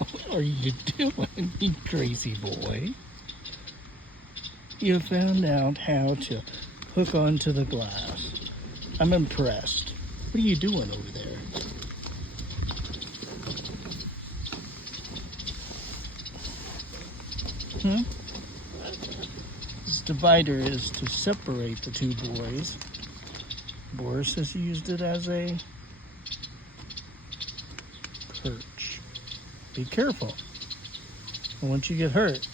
What are you doing, you crazy boy? You found out how to hook onto the glass. I'm impressed. What are you doing over there? This divider is to separate the two boys. Boris has used it as a perch. Be careful. Once you get hurt,